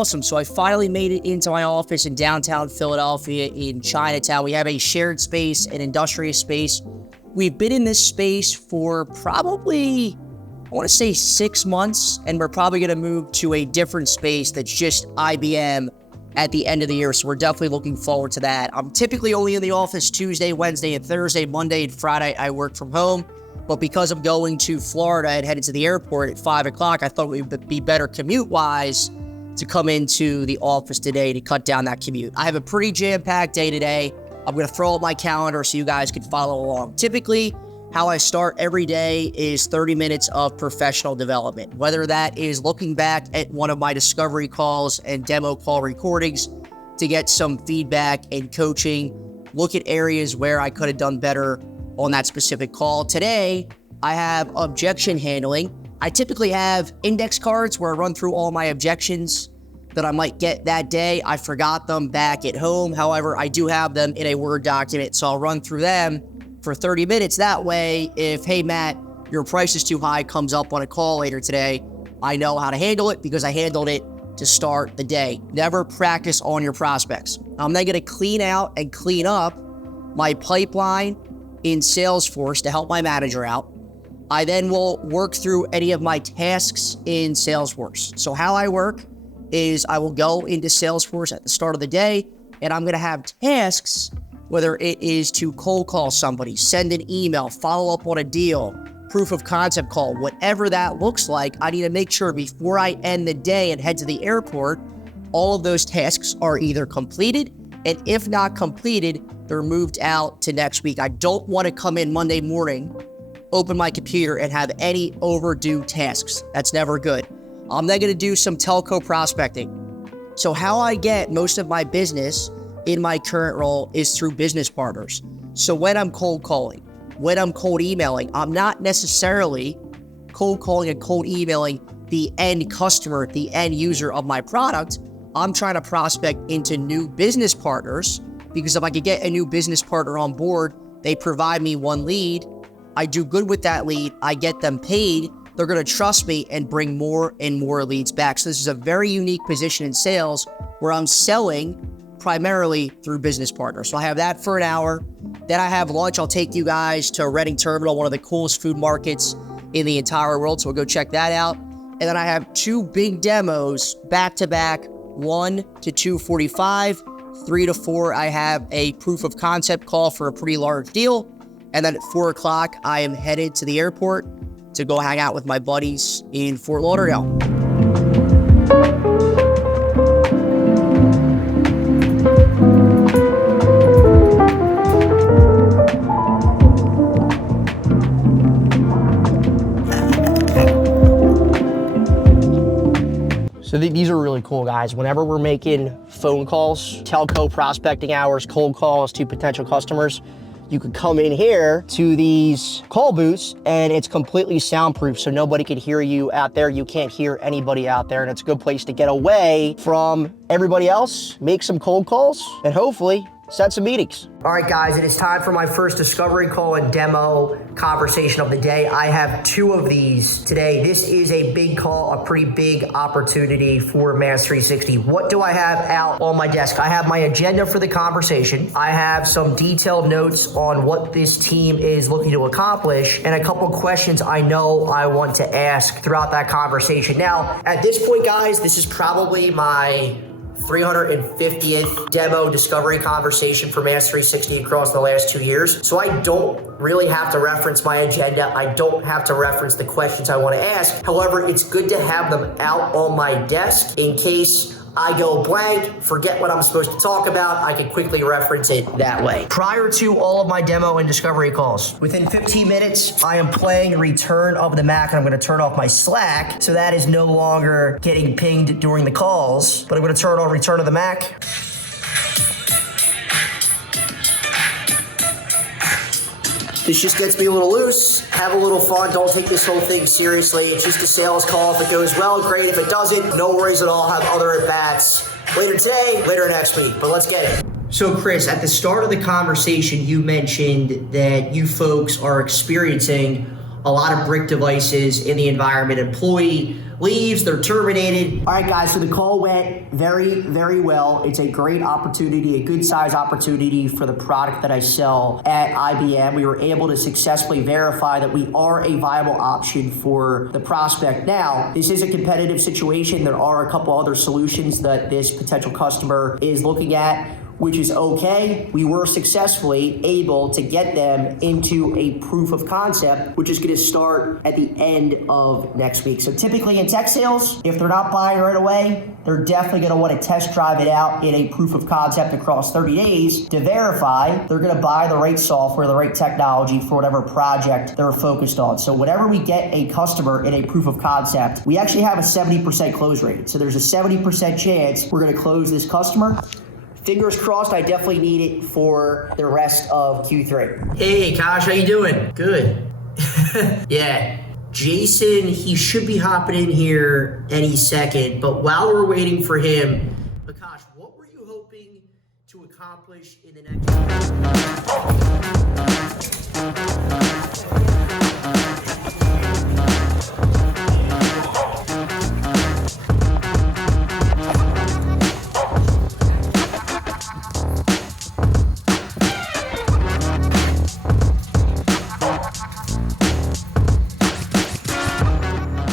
awesome. So I finally made it into my office in downtown Philadelphia in Chinatown. We have a shared space, an industrial space. We've been in this space for probably, I want to say 6 months, and we're probably going to move to a different space that's just IBM at the end of the year. So we're definitely looking forward to that. I'm typically only in the office Tuesday, Wednesday, and Thursday. Monday and Friday, I work from home. But because I'm going to Florida and headed to the airport at 5 o'clock, I thought it would be better commute-wise to come into the office today to cut down that commute. I have a pretty jam-packed day today. I'm going to throw up my calendar so you guys can follow along. Typically, how I start every day is 30 minutes of professional development, whether that is looking back at one of my discovery calls and demo call recordings to get some feedback and coaching, look at areas where I could have done better on that specific call. Today, I have objection handling. I typically have index cards where I run through all my objections that I might get that day. I forgot them back at home. However, I do have them in a Word document, so I'll run through them for 30 minutes. That way, if, hey, Matt, your price is too high, comes up on a call later today, I know how to handle it because I handled it to start the day. Never practice on your prospects. I'm then going to clean out and clean up my pipeline in Salesforce to help my manager out. I then will work through any of my tasks in Salesforce. So how I work is I will go into Salesforce at the start of the day, and I'm going to have tasks, whether it is to cold call somebody, send an email, follow up on a deal, proof of concept call, whatever that looks like. I need to make sure before I end the day and head to the airport, all of those tasks are either completed, and if not completed, they're moved out to next week. I don't want to come in Monday morning, open my computer, and have any overdue tasks. That's never good. I'm then going to do some telco prospecting. So how I get most of my business in my current role is through business partners. So when I'm cold calling, when I'm cold emailing, I'm not necessarily cold calling and cold emailing the end customer, the end user of my product. I'm trying to prospect into new business partners, because if I could get a new business partner on board, they provide me one lead, I do good with that lead, I get them paid, they're going to trust me and bring more and more leads back. So this is a very unique position in sales where I'm selling primarily through business partners. So I have that for an hour. Then I have lunch. I'll take you guys to Reading Terminal, one of the coolest food markets in the entire world. So we'll go check that out. And then I have 2 big demos back to back, 1 to 2:45. 3 to 4, I have a proof of concept call for a pretty large deal. And then at 4 o'clock, I am headed to the airport to go hang out with my buddies in Fort Lauderdale. So these are really cool, guys. Whenever we're making phone calls, telco prospecting hours, cold calls to potential customers, you could come in here to these call booths and it's completely soundproof, so nobody can hear you out there. You can't hear anybody out there, and it's a good place to get away from everybody else, make some cold calls, and hopefully set some meetings. All right, guys, it is time for my first discovery call and demo conversation of the day. I have 2 of these today. This is a big call, a pretty big opportunity for Mass 360. What do I have out on my desk? I have my agenda for the conversation. I have some detailed notes on what this team is looking to accomplish, and a couple questions I know I want to ask throughout that conversation. Now, at this point, guys, this is probably my 350th demo discovery conversation for Mass 360 across the last 2 years. So I don't really have to reference my agenda. I don't have to reference the questions I want to ask. However, it's good to have them out on my desk in case I go blank, forget what I'm supposed to talk about. I can quickly reference it that way. Prior to all of my demo and discovery calls, within 15 minutes, I am playing Return of the Mac, and I'm going to turn off my Slack, so that is no longer getting pinged during the calls, but I'm going to turn on Return of the Mac. This just gets me a little loose, have a little fun, don't take this whole thing seriously. It's just a sales call. If it goes well, great. If it doesn't, no worries at all. Have other at-bats later today, later next week, but let's get it. So Chris, at the start of the conversation, you mentioned that you folks are experiencing a lot of brick devices in the environment. Employee leaves, they're terminated. All right, guys, so the call went very, very well. It's a great opportunity, a good size opportunity for the product that I sell at IBM. We were able to successfully verify that we are a viable option for the prospect. Now, this is a competitive situation. There are a couple other solutions that this potential customer is looking at, which is okay. We were successfully able to get them into a proof of concept, which is gonna start at the end of next week. So typically in tech sales, if they're not buying right away, they're definitely gonna wanna test drive it out in a proof of concept across 30 days to verify they're gonna buy the right software, the right technology for whatever project they're focused on. So whenever we get a customer in a proof of concept, we actually have a 70% close rate. So there's a 70% chance we're gonna close this customer. Fingers crossed, I definitely need it for the rest of Q3. Hey, Akash, how you doing? Good. Yeah, Jason, he should be hopping in here any second, but while we're waiting for him, Akash, what were you hoping to accomplish in the next...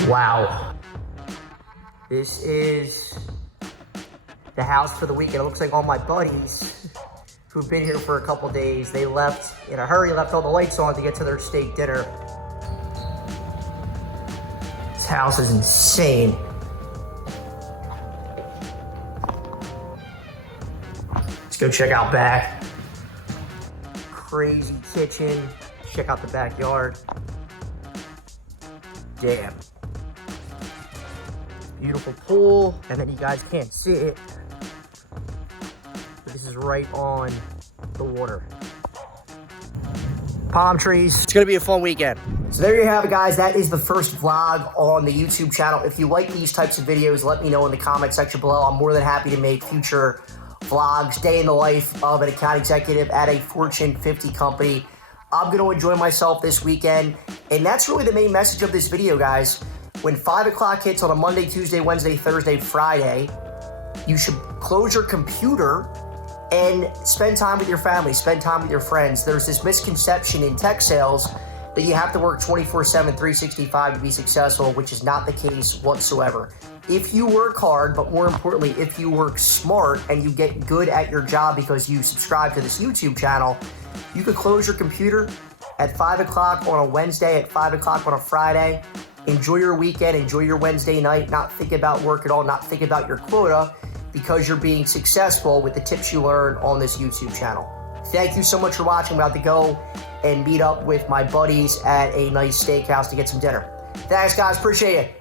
Wow. This is the house for the weekend. It looks like all my buddies who've been here for a couple days, they left in a hurry, left all the lights on to get to their steak dinner. This house is insane. Let's go check out back. Crazy kitchen. Check out the backyard. Damn. Beautiful pool, and then you guys can't see it, but this is right on the water. Palm trees. It's gonna be a fun weekend. So there you have it, guys. That is the first vlog on the YouTube channel. If you like these types of videos, let me know in the comment section below. I'm more than happy to make future vlogs, day in the life of an account executive at a Fortune 50 company. I'm gonna enjoy myself this weekend, and that's really the main message of this video, guys. When 5 o'clock hits on a Monday, Tuesday, Wednesday, Thursday, Friday, you should close your computer and spend time with your family, spend time with your friends. There's this misconception in tech sales that you have to work 24/7, 365 to be successful, which is not the case whatsoever. If you work hard, but more importantly, if you work smart and you get good at your job because you subscribe to this YouTube channel, you could close your computer at 5 o'clock on a Wednesday, at 5 o'clock on a Friday. Enjoy your weekend, enjoy your Wednesday night, not think about work at all, not think about your quota, because you're being successful with the tips you learn on this YouTube channel. Thank you so much for watching. I'm about to go and meet up with my buddies at a nice steakhouse to get some dinner. Thanks, guys. Appreciate it.